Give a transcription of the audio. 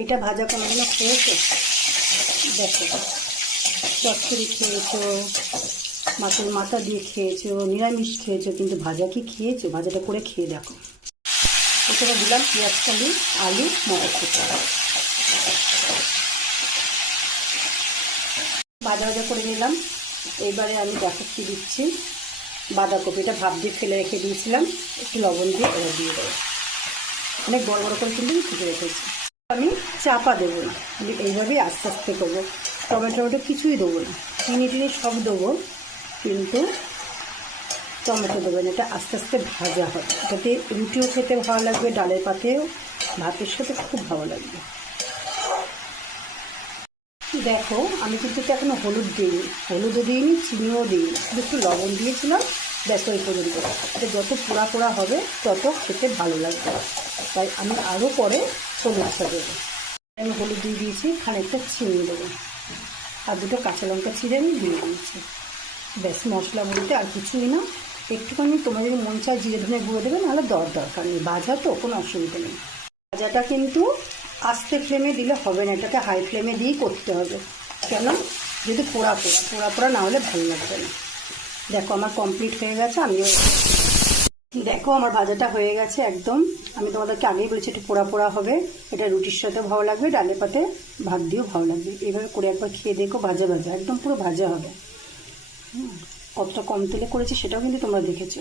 এইটা ভাজা কোনোদিনও খেয়েছো? দেখো, চচ্চড়ি খেয়েছো, মাছের মাথা দিয়ে খেয়েছো, নিরামিষ খেয়েছো, কিন্তু ভাজা কি খেয়েছো? ভাজাটা করে খেয়ে দেখো। প্রথমে দিলাম পেঁয়াজ কালি, আলু, মটরশুঁটি ভাজা ভাজা করে নিলাম। এইবারে আমি দেখো কী দিচ্ছি, বাঁধাকপিটা ভাপ দিয়ে ফেলে রেখে দিয়েছিলাম, একটু লবণ দিয়ে এবার দিয়ে দেবো। অনেক বড় বড় করে কিন্তু কেটে রেখেছি। আমি চাপা দেবো না, এইভাবেই আস্তে আস্তে করবো। টমেটো কিছুই দেবো না, চিনি টিনি সব দেবো, কিন্তু টমেটো দেবেন। এটা আস্তে আস্তে ভাজা হবে, এটাতে রুটিও খেতে ভালো লাগবে, ডালের পাতেও ভাতের সাথে খুব ভালো লাগবে। দেখো, আমি কিন্তু এখনো হলুদ দিইনি, হলুদও দিইনি, চিনিও দিইনি, শুধু একটু লবণ দিয়েছিলাম, ব্যাস ওই পর্যন্ত। এটা যত পোড়া পোড়া হবে তত খেতে ভালো লাগবে, তাই আমি আরও পরে হলুদটা দেবো। আমি হলুদ দিয়ে দিয়েছি, খানিকটা চিনি দেবো, আর দুটো কাঁচা লঙ্কা ছিঁড়ে আমি দিয়ে দিয়েছি। ব্যাস, মশলা বলতে আর কিছুই না। একটুখানি তোমার যদি মন চায় জিরে ধনে গুঁড়ো দেবে, নাহলে দরকার নেই, ভাজা তো কোনো অসুবিধা নেই। ভাজাটা কিন্তু আস্তে ফ্লেমে দিলে হবে না, এটাকে হাই ফ্লেমে দিয়েই করতে হবে। কেন? যদি পোড়া পোড়া না হলে ভালো লাগবে না। দেখো আমার কমপ্লিট হয়ে গেছে। দেখো আমার ভাজাটা হয়ে গেছে একদম। আমি তোমাদেরকে আগেই বলেছি একটু পোড়া পোড়া হবে, এটা রুটির সাথে ভালো লাগবে, ডালে পাতে ভাত দিয়েও ভালো লাগবে। এভাবে করে একবার খেয়ে দেখো, ভাজা ভাজা একদম পুরো ভাজা হবে। কতটা কম তেলে করেছি সেটাও কিন্তু তোমরা দেখেছো।